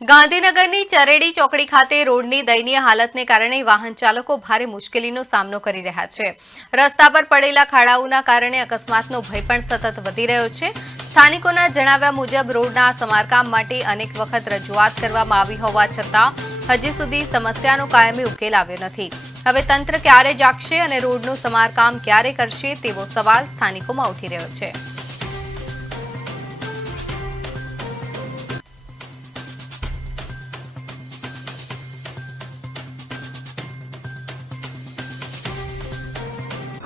ગાંધીનગરની ચરેડી ચોકડી ખાતે રોડની દયનીય હાલતને કારણે વાહન ચાલકો ભારે મુશ્કેલીનો સામનો કરી રહ્યા છે। રસ્તા પર પડેલા ખાડાઓના કારણે અકસ્માતનો ભય પણ સતત વધી રહ્યો છે। સ્થાનિકોના જણાવ્યા મુજબ રોડના સમારકામ માટે અનેક વખત રજૂઆત કરવામાં આવી હોવા છતાં હજી સુધી સમસ્યાનો કાયમી ઉકેલ આવ્યો નથી। હવે તંત્ર ક્યારે જાગશે અને રોડનું સમારકામ ક્યારે કરશે તેવો સવાલ સ્થાનિકોમાં ઉઠી રહ્યો છે।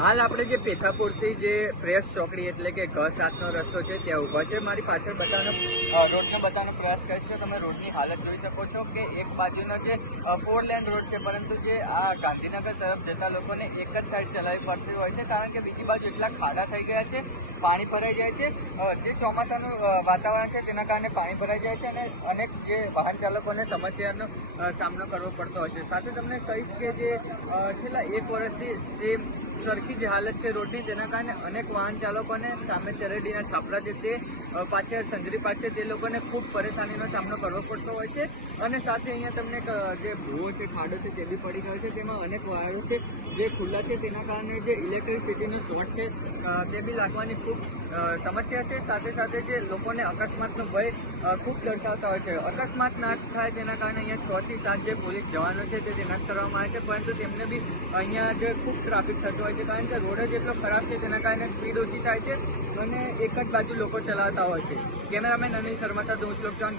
हाल आपणे जे पेथापुरथी जे प्रेस चौकड़ी एटले के ग 7 नो रस्तो छे त्यां ऊभा छे। मारी पाछळ बतावવાનો रोडने बतावવાનો प्रयास करीश तो तमे रोडनी हालत जोई शको छो के एक बाजुनो जे 4 लेन रोड छे, परंतु जे आ गांधीनगर तरफ जता लोकोने एक ज साइड चलावी पड़ती होय छे, कारण के बीजी बाजु એટલા ખાડા થઈ ગયા છે, પાણી ભરાઈ જાય છે। જે ચોમાસાનું વાતાવરણ છે તેના કારણે પાણી ભરાઈ જાય છે અને અનેક જે વાહન ચાલકોને સમસ્યાનો સામનો કરવો પડતો હોય છે। સાથે તમને કહીશ કે જે છેલ્લા 1 વર્ષથી સેમ સરખી જે હાલત છે રોડની, તેના કારણે અનેક વાહન ચાલકોને સામે ચરેડીના છાપરા છે તે પાછળ સંજરી પાછળ તે લોકોને ખૂબ પરેશાનીનો સામનો કરવો પડતો હોય છે। અને સાથે અહીંયા તમને જે ભૂવો છે, ખાડો છે તે બી પડી ગયો છે, તેમાં અનેક વાયરો છે જે ખુલ્લા છે, તેના કારણે જે ઇલેક્ટ્રિસિટીનો શોર્ટ છે તે બી લાગવાની ખૂબ સમસ્યા છે। સાથે સાથે જે લોકોને અકસ્માતનો ભય ખૂબ દર્શાવતા હોય છે। અકસ્માત ના થાય તેના કારણે અહીંયા 6 થી 7 જે પોલીસ જવાનો છે તે તૈનાત કરવામાં આવે છે, પરંતુ તેમને બી અહીંયા જે ખૂબ ટ્રાફિક થતો હોય છે, કારણ કે રોડ જ એટલો ખરાબ છે તેના કારણે સ્પીડ ઓછી થાય છે અને એક જ બાજુ લોકો ચલાવતા હોય છે। કેમેરામેન અનિલ શર્મા સાથે હું શ્લોક ચૌહાણ।